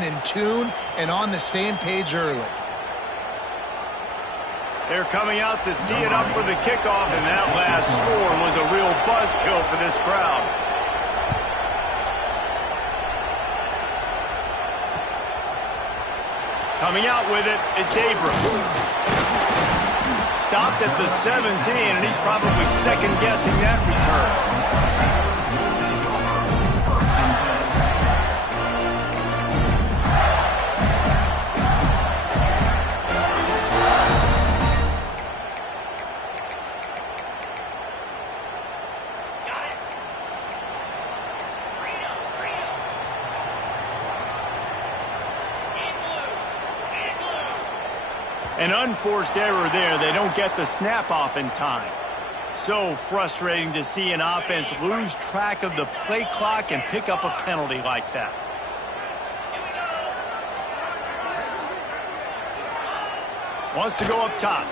in tune and on the same page early. They're coming out to tee it up for the kickoff, and that last score was a real buzzkill for this crowd. Coming out with it, it's Abrams. Stopped at the 17, and he's probably second-guessing that return. An unforced error there. They don't get the snap off in time. So frustrating to see an offense lose track of the play clock and pick up a penalty like that. Wants to go up top.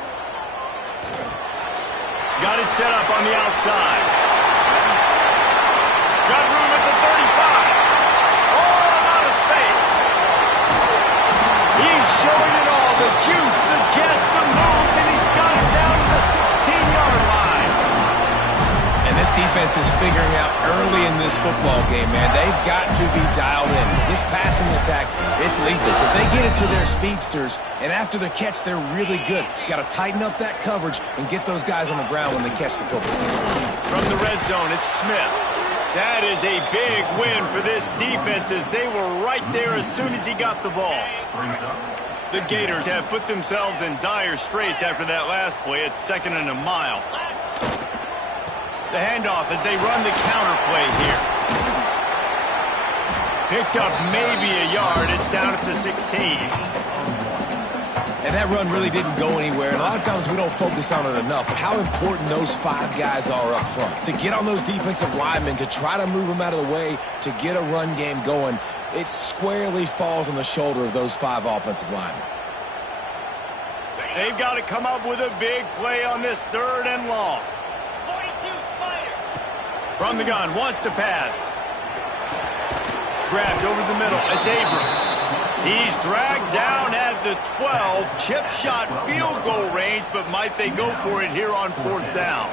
Got it set up on the outside. Got room at the 35. Oh, out of space. He's showing it all. The juice, the jets, the moves, and he's got it down to the 16-yard line. And this defense is figuring out early in this football game, man. They've got to be dialed in. Because this passing attack, it's lethal. Because they get it to their speedsters, and after the catch, they're really good. Got to tighten up that coverage and get those guys on the ground when they catch the football. From the red zone, it's Smith. That is a big win for this defense as they were right there as soon as he got the ball. The Gators have put themselves in dire straits after that last play. It's 2nd and a mile. The handoff as they run the counter play here. Picked up maybe a yard. It's down at the 16. And that run really didn't go anywhere. And a lot of times we don't focus on it enough. But how important those 5 guys are up front. To get on those defensive linemen, to try to move them out of the way, to get a run game going. It squarely falls on the shoulder of those 5 offensive linemen. They've got to come up with a big play on this 3rd and long. 42 Spider. From the gun, wants to pass. Grabbed over the middle. It's Abrams. He's dragged down at the 12. Chip shot field goal range, but might they go for it here on 4th down?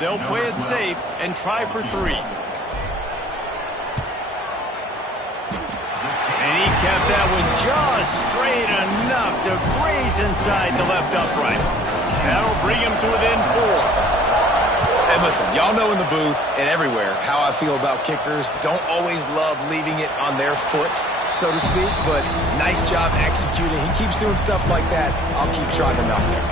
They'll play it safe and try for 3. And he kept that one just straight enough to graze inside the left upright. That'll bring him to within 4. And listen, y'all know in the booth and everywhere how I feel about kickers. Don't always love leaving it on their foot, so to speak, but nice job executing. He keeps doing stuff like that. I'll keep trotting him out there.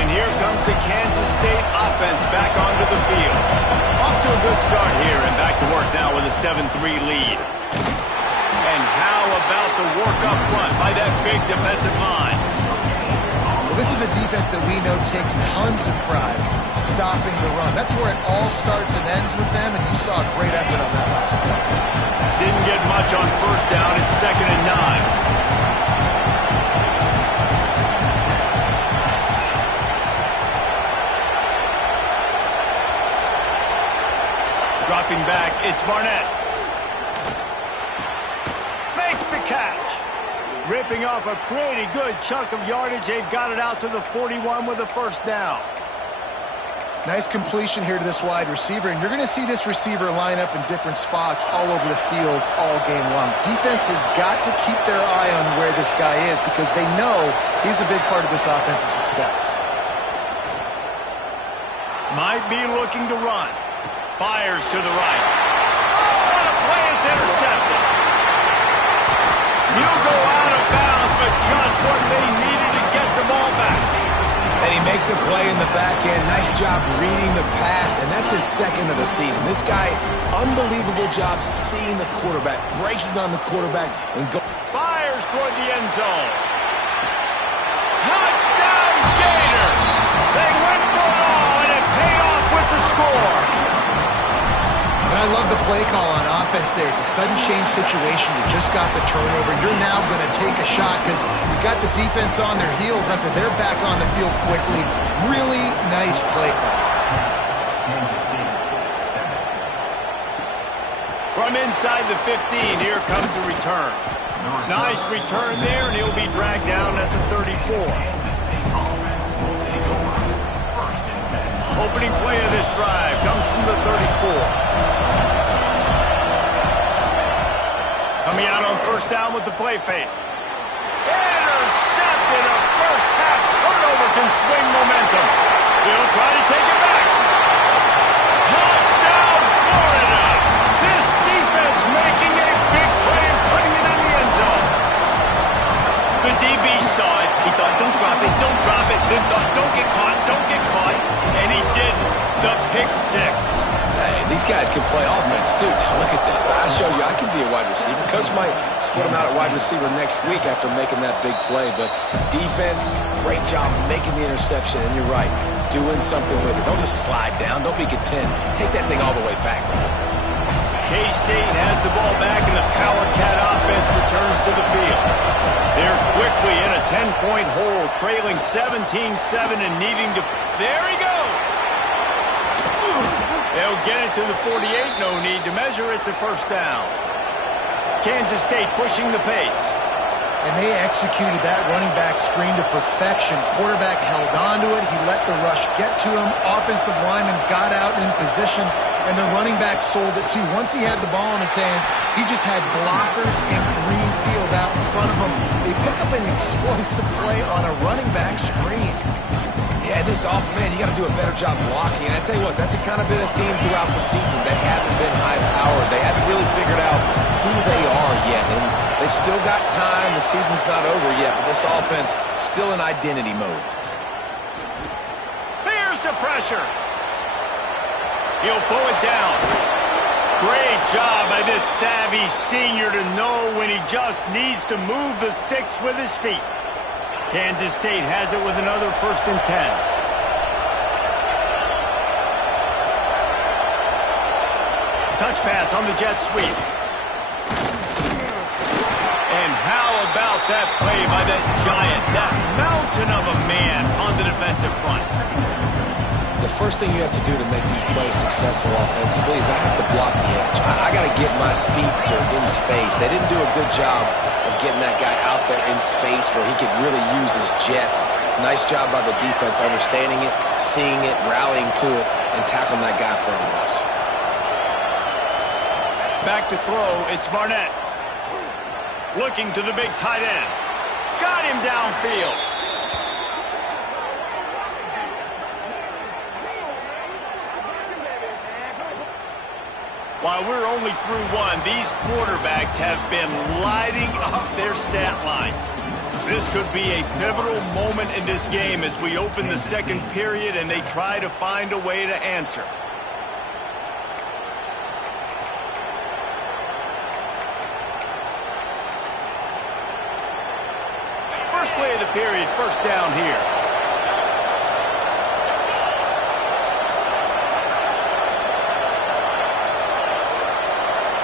And here comes the Kansas State offense back onto the field. Off to a good start here and back to work now with a 7-3 lead. And how about the work up front by that big defensive line? Well, this is a defense that we know takes tons of pride stopping the run. That's where it all starts and ends with them, and you saw a great effort on that last play. Didn't get much on 1st down. It's 2nd and 9. Dropping back, it's Barnett. Makes the catch. Ripping off a pretty good chunk of yardage. They've got it out to the 41 with a 1st down. Nice completion here to this wide receiver, and you're going to see this receiver line up in different spots all over the field all game long. Defense has got to keep their eye on where this guy is because they know he's a big part of this offense's success. Might be looking to run. Fires to the right. Oh, what a play. It's intercepted. He'll go out of bounds, but just what they needed to get the ball back. And he makes a play in the back end. Nice job reading the pass, and that's his 2nd of the season. This guy, unbelievable job seeing the quarterback, breaking on the quarterback, and go. Fires toward the end zone. Touchdown, Gators! They went for it all, and it paid off with the score. And I love the play call on offense there. It's a sudden change situation. You just got the turnover. You're now going to take a shot because you got the defense on their heels after they're back on the field quickly. Really nice play call. From inside the 15, here comes a return. Nice return there, and he'll be dragged down at the 34. Opening play of this drive comes from the 34. Coming out on first down with the play fake. Intercepted. A first half turnover can swing momentum. He'll try to take it back. Touchdown, Florida. This defense making a big play and putting it in the end zone. The DB saw it. He thought, don't drop it, don't drop it. Then thought, don't get caught, don't get caught. And he didn't. The pick six. Hey, these guys can play offense, too. Now, look at this. I showed you I can be a wide receiver. Coach might split him out at wide receiver next week after making that big play. But defense, great job making the interception. And you're right, doing something with it. Don't just slide down. Don't be content. Take that thing all the way back. K-State has the ball back, and the Power Cat offense returns to the field. They're quickly in a 10-point hole, trailing 17-7 and needing to... There he goes! They'll get it to the 48, no need to measure. It's a first down. Kansas State pushing the pace. And they executed that running back screen to perfection. Quarterback held on to it. He let the rush get to him. Offensive lineman got out in position, and the running back sold it too. Once he had the ball in his hands, he just had blockers and green field out in front of him. They pick up an explosive play on a running back screen. Yeah, this man, you got to do a better job blocking. And I tell you what, that's kind of been a theme throughout the season. They haven't been high-powered. They haven't really figured out who they are yet. And they still got time. The season's not over yet, but this offense still in identity mode. There's the pressure. He'll pull it down. Great job by this savvy senior to know when he just needs to move the sticks with his feet. Kansas State has it with another 1st and 10. Touch pass on the jet sweep. And how about that play by that giant, that mountain of a man on the defensive front? The first thing you have to do to make these plays successful offensively is I have to block the edge. I got to get my speedster in space. They didn't do a good job of getting that guy out there in space where he could really use his jets. Nice job by the defense understanding it, seeing it, rallying to it, and tackling that guy for a loss. Back to throw, it's Barnett. Looking to the big tight end. Got him downfield. While we're only through one, these quarterbacks have been lighting up their stat lines. This could be a pivotal moment in this game as we open the second period and they try to find a way to answer. First play of the period, first down here.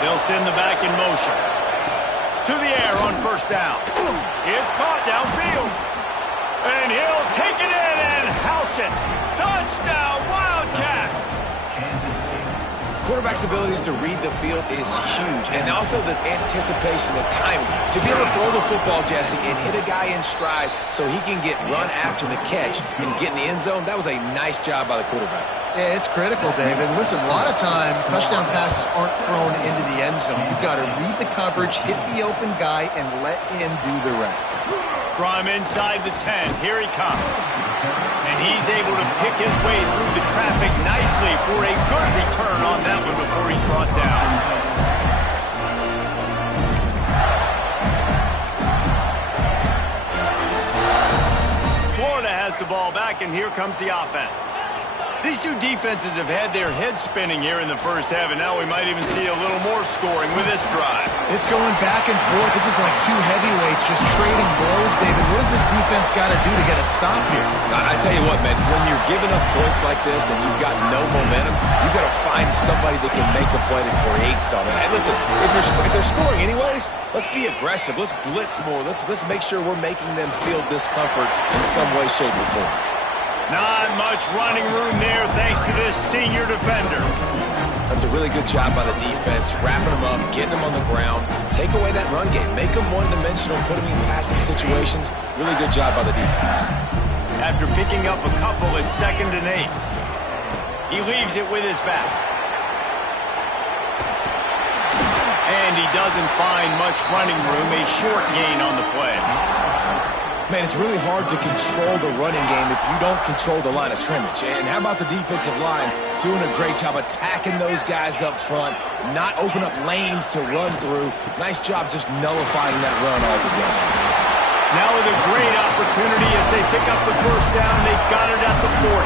They'll send the back in motion. To the air on first down. It's caught downfield. And he'll take it in and house it. Touchdown, Wildcats! Quarterback's abilities to read the field is huge. And also the anticipation, the timing. To be able to throw the football, Jesse, and hit a guy in stride so he can get run after the catch and get in the end zone, that was a nice job by the quarterback. Yeah, it's critical, David. Listen, a lot of times touchdown passes aren't thrown into the end zone. You've got to read the coverage, hit the open guy, and let him do the rest. From inside the 10, here he comes. And he's able to pick his way through the traffic nicely for a good return on that one before he's brought down. Florida has the ball back, and here comes the offense. These two defenses have had their heads spinning here in the first half, and now we might even see a little more scoring with this drive. It's going back and forth. This is like two heavyweights just trading blows, David. What does this defense got to do to get a stop here? I tell you what, man, when you're giving up points like this and you've got no momentum, you've got to find somebody that can make a play to create something. And listen, if they're scoring anyways, let's be aggressive. Let's blitz more. Let's make sure we're making them feel discomfort in some way, shape, or form. Not much running room there thanks to this senior defender. That's a really good job by the defense, wrapping them up, getting them on the ground. Take away that run game. Make them one-dimensional, put them in passing situations. Really good job by the defense. After picking up a couple, it's 2nd and 8. He leaves it with his back. And he doesn't find much running room, a short gain on the play. Man, it's really hard to control the running game if you don't control the line of scrimmage. And how about the defensive line doing a great job attacking those guys up front, not open up lanes to run through. Nice job just nullifying that run altogether. Now with a great opportunity as they pick up the first down. They've got it at the 40.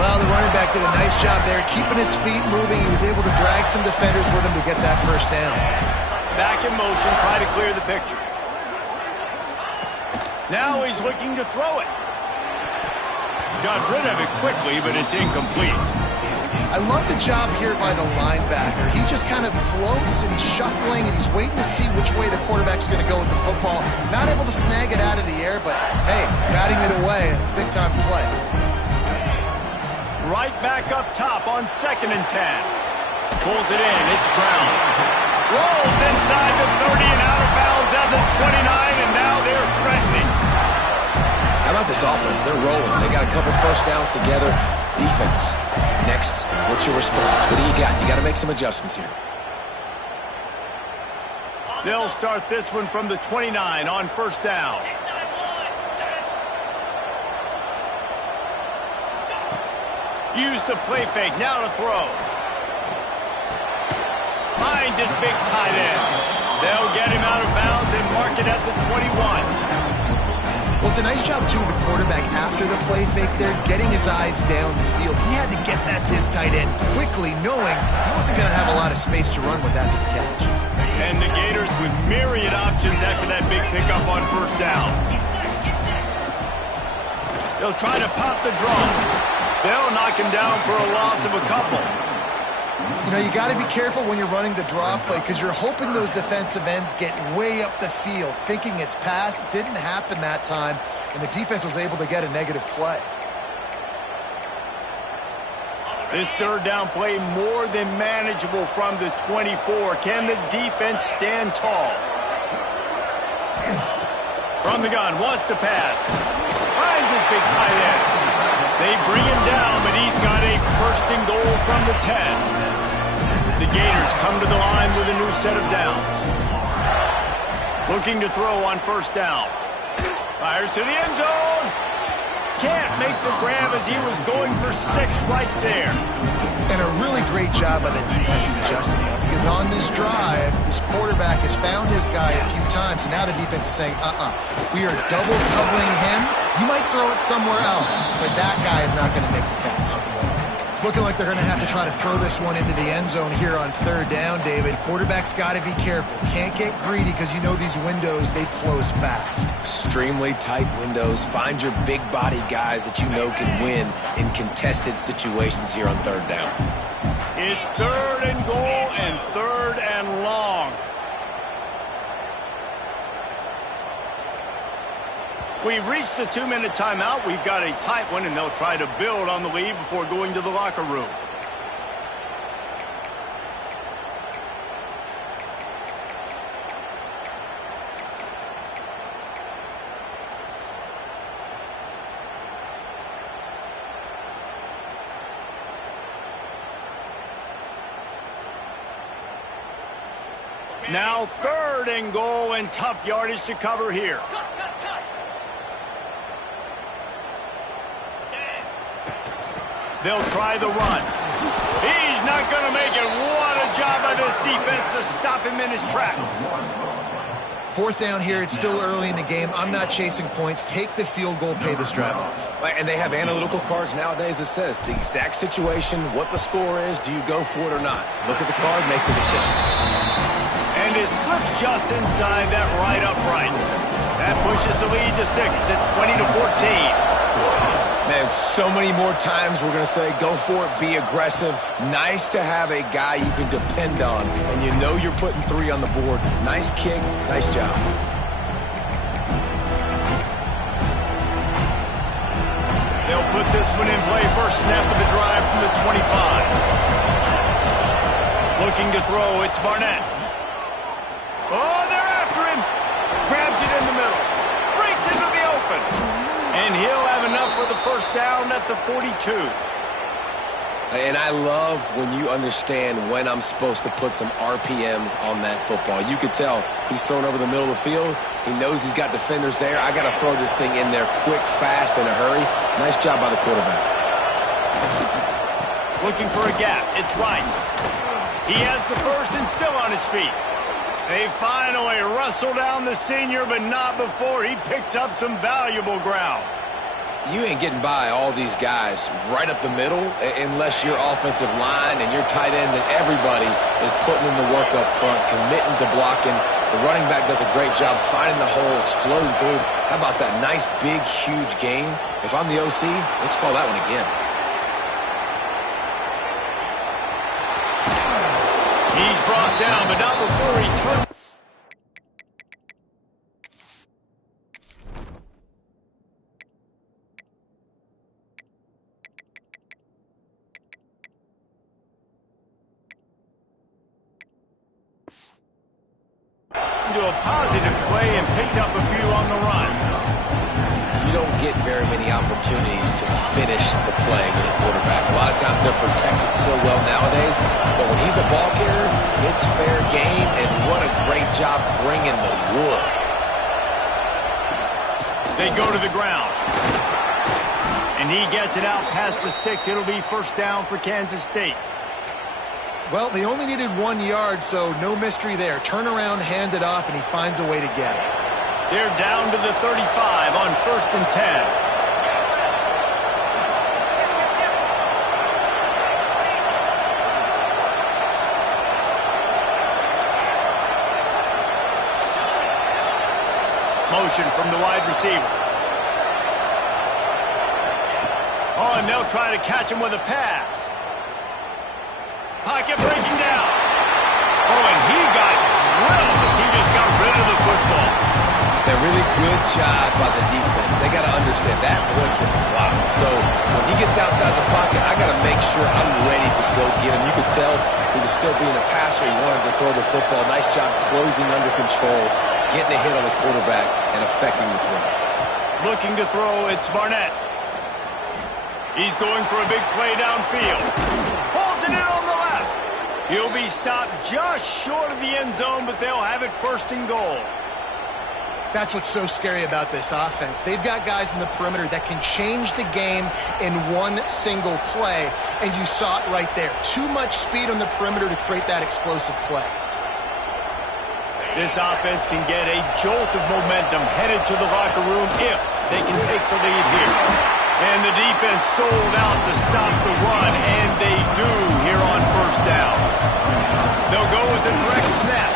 Well, the running back did a nice job there, keeping his feet moving. He was able to drag some defenders with him to get that first down. Back in motion, try to clear the picture. Now he's looking to throw it. Got rid of it quickly, but it's incomplete. I love the job here by the linebacker. He just kind of floats and he's shuffling and he's waiting to see which way the quarterback's going to go with the football. Not able to snag it out of the air, but hey, batting it away, it's a big time play. Right back up top on 2nd and 10. Pulls it in, it's Brown. Rolls inside the 30 and out of bounds at the 29, and now they're threatening. How about this offense? They're rolling. They got a couple first downs together. Defense. Next, what's your response? What do you got? You got to make some adjustments here. They'll start this one from the 29 on first down. Use the play fake, now to throw. Finds his big tight end. They'll get him out of bounds and mark it at the 21. Well, it's a nice job, too, of the quarterback after the play fake there, getting his eyes down the field. He had to get that to his tight end quickly, knowing he wasn't going to have a lot of space to run with after the catch. And the Gators with myriad options after that big pickup on first down. They'll try to pop the draw. They'll knock him down for a loss of a couple. You know, you got to be careful when you're running the draw play because you're hoping those defensive ends get way up the field, thinking it's pass. Didn't happen that time, and the defense was able to get a negative play. This third down play more than manageable from the 24. Can the defense stand tall? From the gun, wants to pass. Finds his big tight end. They bring him down, but he's got a first and goal from the 10. The Gators come to the line with a new set of downs. Looking to throw on first down. Fires to the end zone. Can't make the grab as he was going for 6 right there. And a really great job by the defense adjusting because on this drive, this quarterback has found his guy a few times, and now the defense is saying, we are double covering him. You might throw it somewhere else, but that guy is not going to make the catch. It's looking like they're going to have to try to throw this one into the end zone here on third down, David. Quarterback's got to be careful. Can't get greedy because you know these windows, they close fast. Extremely tight windows. Find your big body guys that you know can win in contested situations here on third down. It's 3rd and goal and 3rd and long. We've reached the 2-minute timeout. We've got a tight one, and they'll try to build on the lead before going to the locker room. Now 3rd and goal and tough yardage to cover here. They'll try the run. He's not going to make it. What a job by this defense to stop him in his tracks. 4th down here. It's still early in the game. I'm not chasing points. Take the field goal, pay this drive off. And they have analytical cards nowadays that says the exact situation, what the score is, do you go for it or not? Look at the card, make the decision. And it slips just inside that right upright. That pushes the lead to 6 at 20-14. Man, so many more times we're going to say, go for it, be aggressive. Nice to have a guy you can depend on, and you know you're putting 3 on the board. Nice kick, nice job. They'll put this one in play. First snap of the drive from the 25. Looking to throw, it's Barnett. Oh, they're after him. Grabs it in the middle. Breaks into the open. And he'll have enough for the first down at the 42. And I love when you understand when I'm supposed to put some RPMs on that football. You could tell he's thrown over the middle of the field. He knows he's got defenders there. I got to throw this thing in there quick, fast, in a hurry. Nice job by the quarterback. Looking for a gap. It's Rice. He has the first and still on his feet. They finally wrestle down the senior, but not before he picks up some valuable ground. You ain't getting by all these guys right up the middle unless your offensive line and your tight ends and everybody is putting in the work up front, committing to blocking. The running back does a great job finding the hole, exploding through. How about that nice, big, huge gain? If I'm the OC, let's call that one again. He's brought down, but not before he turns. Into a positive play and picked up a few on the run. You don't get very many opportunities to finish the play with a quarterback. A lot of times they're protected so well nowadays, but when he's a ball carrier, it's fair game, and what a great job bringing the wood. They go to the ground. And he gets it out past the sticks. It'll be first down for Kansas State. Well, they only needed 1 yard, so no mystery there. Turn around, hand it off, and he finds a way to get it. They're down to the 35 on 1st and 10. Motion from the wide receiver. Oh, and they'll try to catch him with a pass. Pocket breaking down. Oh, and he got drilled as he just got rid of the football. A really good job by the defense. They got to understand that boy can fly. So when he gets outside the pocket, I got to make sure I'm ready to go get him. You could tell he was still being a passer. He wanted to throw the football. Nice job closing under control, getting a hit on the quarterback, and affecting the throw. Looking to throw, it's Barnett. He's going for a big play downfield. Pulls it in on the left. He'll be stopped just short of the end zone, but they'll have it 1st and goal. That's what's so scary about this offense. They've got guys in the perimeter that can change the game in one single play, and you saw it right there. Too much speed on the perimeter to create that explosive play. This offense can get a jolt of momentum headed to the locker room if they can take the lead here. And the defense sold out to stop the run, and they do here on 1st down. They'll go with the direct snap.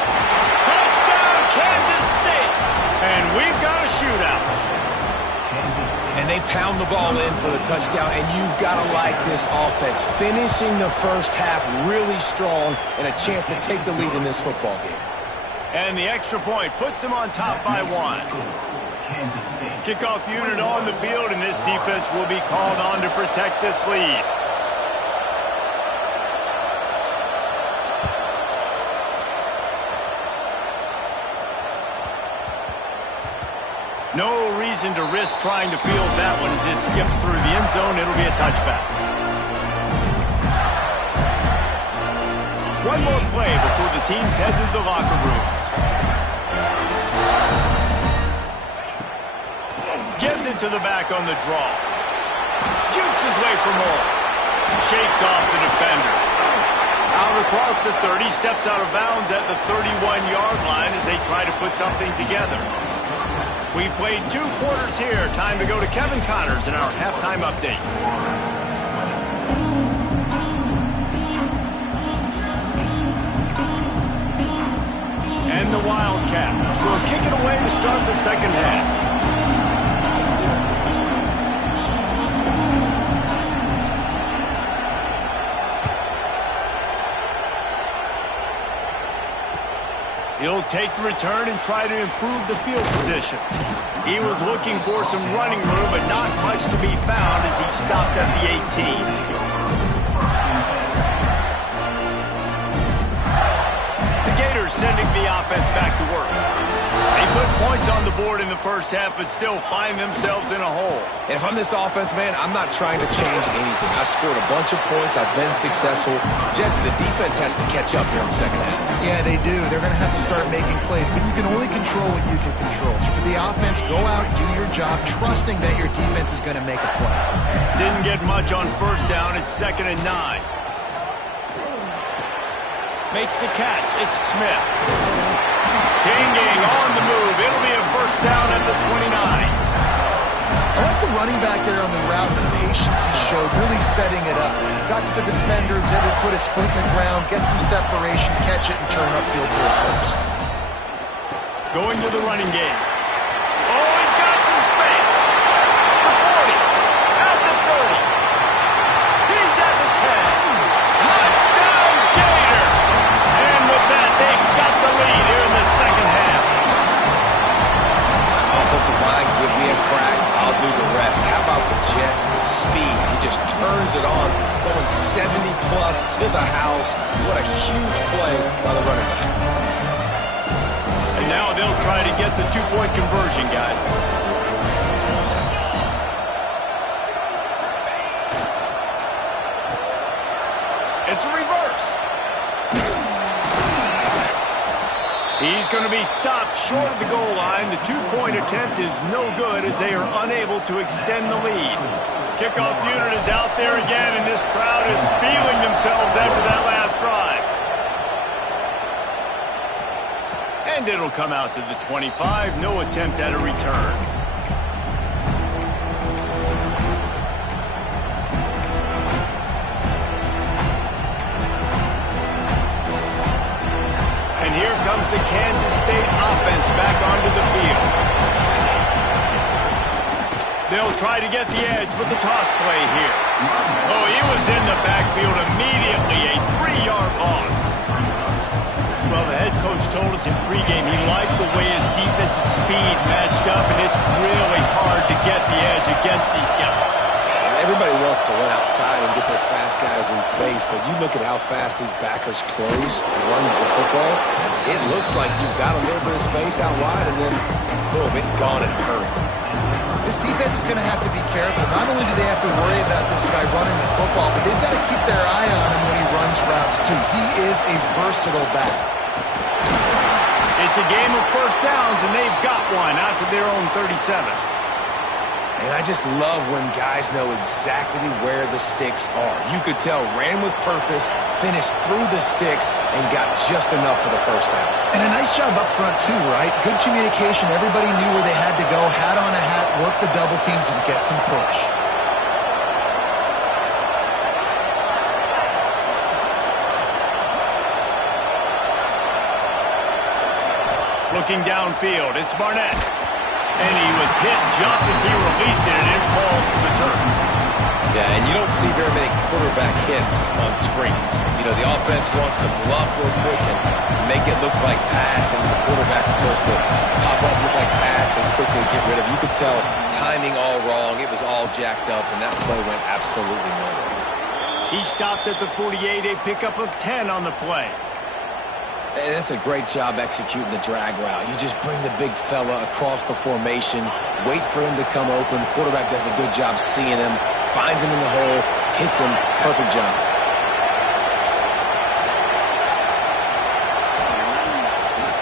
Touchdown, Kansas State! And we've got a shootout. And they pound the ball in for the touchdown, and you've got to like this offense. Finishing the first half really strong and a chance to take the lead in this football game. And the extra point puts them on top by 1. Kickoff unit on the field, and this defense will be called on to protect this lead. No reason to risk trying to field that one as it skips through the end zone. It'll be a touchback. One more play before the teams head to the locker rooms. Gives it to the back on the draw. Jukes his way for more. Shakes off the defender. Out across the 30, steps out of bounds at the 31-yard line as they try to put something together. We've played 2 quarters here. Time to go to Kevin Connors in our halftime update. And the Wildcats will kick it away to start the second half. He'll take the return and try to improve the field position. He was looking for some running room, but not much to be found as he stopped at the 18. Gators sending the offense back to work. They put points on the board in the first half, but still find themselves in a hole. And if I'm this offense, man, I'm not trying to change anything. I scored a bunch of points. I've been successful. Jesse, the defense has to catch up here in the second half. Yeah, they do. They're going to have to start making plays, but you can only control what you can control. So for the offense, go out, do your job, trusting that your defense is going to make a play. Didn't get much on first down. It's 2nd and 9. Makes the catch. It's Smith. Chain gang on the move. It'll be a first down at the 29. I like the running back there on the route and the patience he showed, really setting it up. Got to the defender, was able to put his foot in the ground, get some separation, catch it, and turn upfield for a first. Going to the running game. Oh, he's got some space. The 40. At the 30. He's at the 10. Touchdown, Gator! And with that, they've got the lead here in the second half. Offensive line, give me a crack. I'll do the rest. How about the Jets, the speed? He just turns it on, going 70-plus to the house. What a huge play by the running back. And now they'll try to get the two-point conversion, guys. It's a reverse. He's going to be stopped short of the goal line. The two-point attempt is no good as they are unable to extend the lead. Kickoff unit is out there again, and this crowd is feeling themselves after that last drive. And it'll come out to the 25. No attempt at a return. And here comes the Kansas State offense back onto the field. They'll try to get the edge with the toss play here. Oh, he was in the backfield immediately. A 3-yard loss. Well, the head coach told us in pregame he liked the way his defensive speed matched up, and it's really hard to get the edge against these guys. Everybody wants to run outside and get their fast guys in space, but you look at how fast these backers close and run the football. It looks like you've got a little bit of space out wide, and then, boom, it's gone in a hurry. This defense is going to have to be careful. Not only do they have to worry about this guy running the football, but they've got to keep their eye on him when he runs routes, too. He is a versatile back. It's a game of first downs, and they've got one out to their own 37. And I just love when guys know exactly where the sticks are. You could tell ran with purpose, finished through the sticks, and got just enough for the first down. And a nice job up front, too, right? Good communication. Everybody knew where they had to go, hat on a hat, work the double teams, and get some push. Looking downfield, it's Barnett. And he was hit just as he released it, and it falls to the turf. Yeah, and you don't see very many quarterback hits on screens. You know, the offense wants to bluff real quick and make it look like pass, and the quarterback's supposed to pop up, look like pass, and quickly get rid of it. You could tell timing all wrong. It was all jacked up, and that play went absolutely nowhere. He stopped at the 48, a pickup of 10 on the play. And that's a great job executing the drag route. You just bring the big fella across the formation, wait for him to come open. The quarterback does a good job seeing him, finds him in the hole, hits him. Perfect job.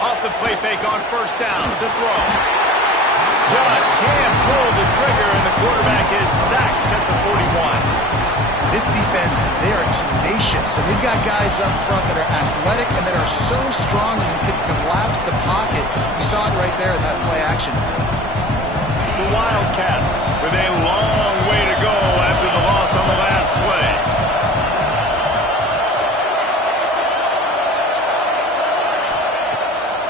Off the play fake on first down to throw. Just can't pull the trigger, and the quarterback is sacked at the 41. This defense, they are tenacious, and they've got guys up front that are athletic and that are so strong and can collapse the pocket. You saw it right there in that play action attempt. The Wildcats with a long way to go after the loss on the last play.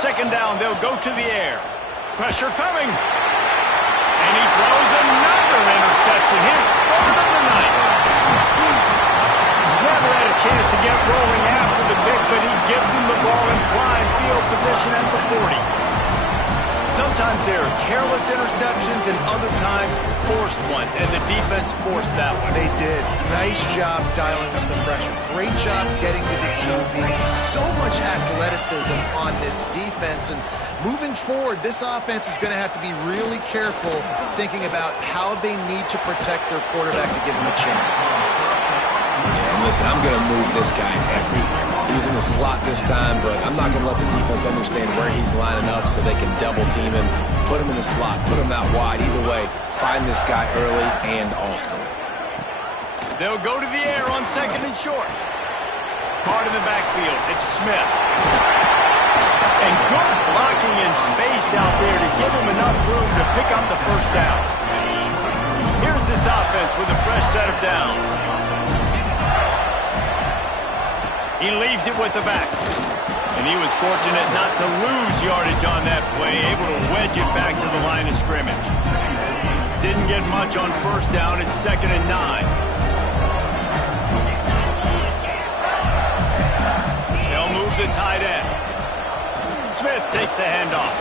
Second down, they'll go to the air. Pressure coming. And he throws another interception. His third of the night. Never had a chance to get rolling after the pick, but he gives him the ball in prime field position at the 40. Sometimes there are careless interceptions and other times forced ones, and the defense forced that one. They did. Nice job dialing up the pressure. Great job getting to the QB. So much athletic. athleticism on this defense. And moving forward, this offense is going to have to be really careful thinking about how they need to protect their quarterback to give him a chance. Yeah, and listen, I'm going to move this guy everywhere. He was in the slot this time, but I'm not going to let the defense understand where he's lining up so they can double team him, put him in the slot, put him out wide. Either way, find this guy early and often. They'll go to the air on second and short. Hard in the backfield. It's Smith. And good blocking in space out there to give him enough room to pick up the first down. Here's this offense with a fresh set of downs. He leaves it with the back. And he was fortunate not to lose yardage on that play, able to wedge it back to the line of scrimmage. Didn't get much on first down. It's 2nd and 9. They'll move the tight end. Smith takes the handoff.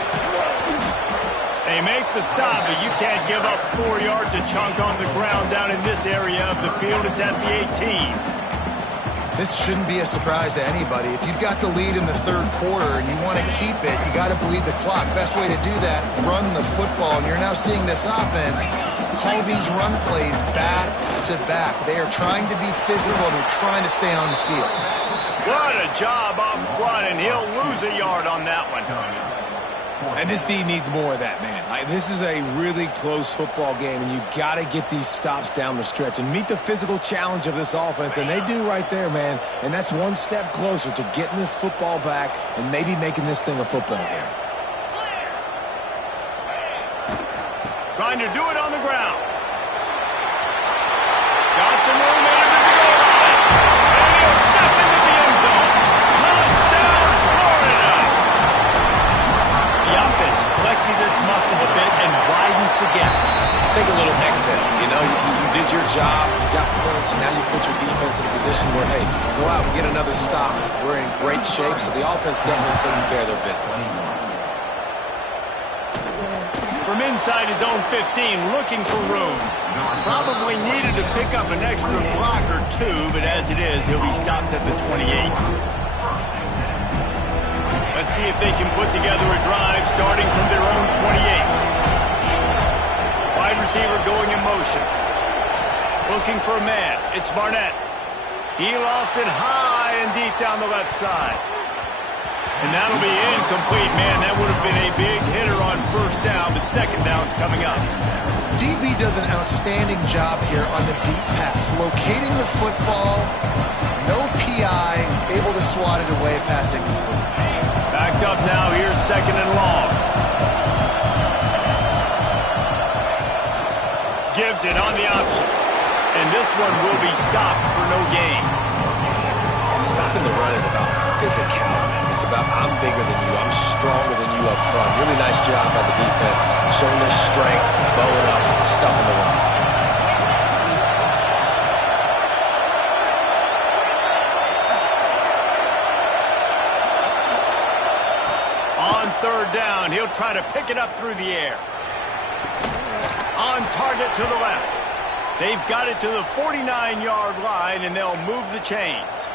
They make the stop, but you can't give up 4 yards a chunk on the ground down in this area of the field. It's at the 18. This shouldn't be a surprise to anybody. If you've got the lead in the third quarter and you want to keep it, you got to bleed the clock. Best way to do that, run the football. And you're now seeing this offense call these run plays back to back. They are trying to be physical and they're trying to stay on the field. What a job up front, and he'll lose a yard on that one. And this D needs more of that, man. This is a really close football game, and you got to get these stops down the stretch and meet the physical challenge of this offense, and they do right there, man. And that's one step closer to getting this football back and maybe making this thing a football game. Trying to do it on the ground. Got some room into the goal line. And he'll step into the end zone. Touchdown, Florida! The offense flexes its muscle a bit and widens the gap. Take a little exhale. You know, you did your job, you got points, now you put your defense in a position where, hey, go out and get another stop. We're in great shape, so the offense definitely taking care of their business. From inside his own 15, looking for room. Probably needed to pick up an extra block or two, but as it is, he'll be stopped at the 28. Let's see if they can put together a drive starting from their own 28. Wide receiver going in motion. Looking for a man. It's Barnett. He lofts it high and deep down the left side. And that'll be incomplete, man. That would have been a big hitter on first down, but second down's coming up. DB does an outstanding job here on the deep pass, locating the football, no PI, able to swat it away, passing. Backed up now, here's 2nd and long. Gives it on the option. And this one will be stopped for no gain. Stopping the run is about physicality. It's about I'm bigger than you, I'm stronger than you up front. Really nice job by the defense, showing their strength, bowing up, stuffing the run. On 3rd down, he'll try to pick it up through the air. On target to the left. They've got it to the 49-yard line, and they'll move the chains.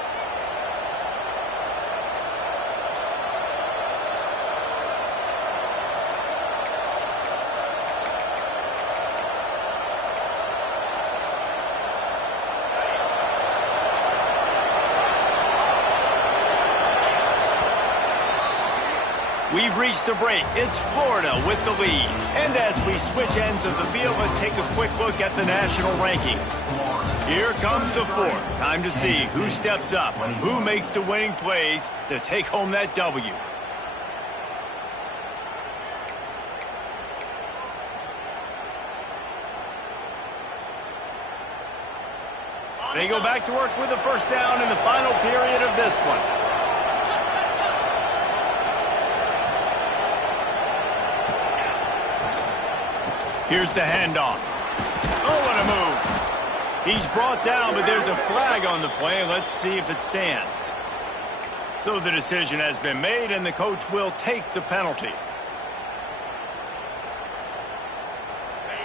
We've reached the break. It's Florida with the lead. And as we switch ends of the field, let's take a quick look at the national rankings. Here comes the 4th. Time to see who steps up, who makes the winning plays to take home that W. They go back to work with the first down in the final period of this one. Here's the handoff. Oh, what a move. He's brought down, but there's a flag on the play. Let's see if it stands. So the decision has been made, and the coach will take the penalty.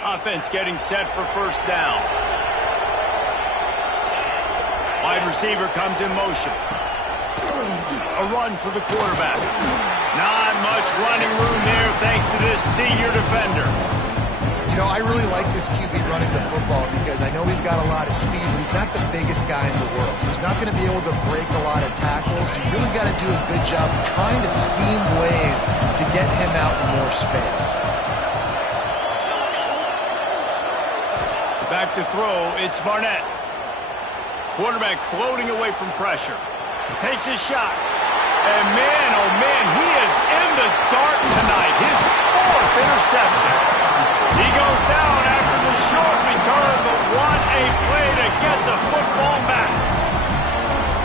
Offense getting set for first down. Wide receiver comes in motion. A run for the quarterback. Not much running room there thanks to this senior defender. You know, I really like this QB running the football because I know he's got a lot of speed, but he's not the biggest guy in the world. So he's not going to be able to break a lot of tackles. You really got to do a good job of trying to scheme ways to get him out in more space. Back to throw, it's Barnett. Quarterback floating away from pressure. Takes his shot. And man, oh man, he is in the dark tonight. His 4th interception. He goes down after the short return, but what a play to get the football back.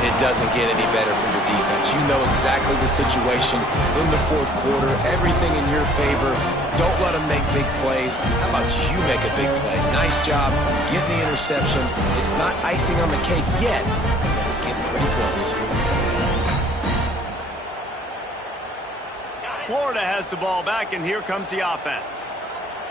It doesn't get any better for your defense. You know exactly the situation in the 4th quarter. Everything in your favor. Don't let them make big plays. How about you make a big play? Nice job getting the interception. It's not icing on the cake yet, but it's getting pretty close. Florida has the ball back, and here comes the offense.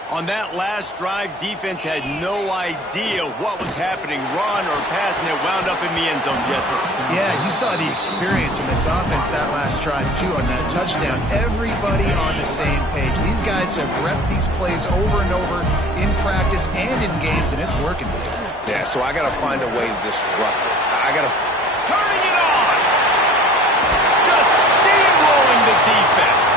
On that last drive, defense had no idea what was happening, run or pass, and it wound up in the end zone, Jesse. Yeah, you saw the experience in this offense that last drive, too, on that touchdown. Everybody on the same page. These guys have repped these plays over and over in practice and in games, and it's working. Yeah, so I got to find a way to disrupt it. I got to... Turning it on! Just steamrolling the defense.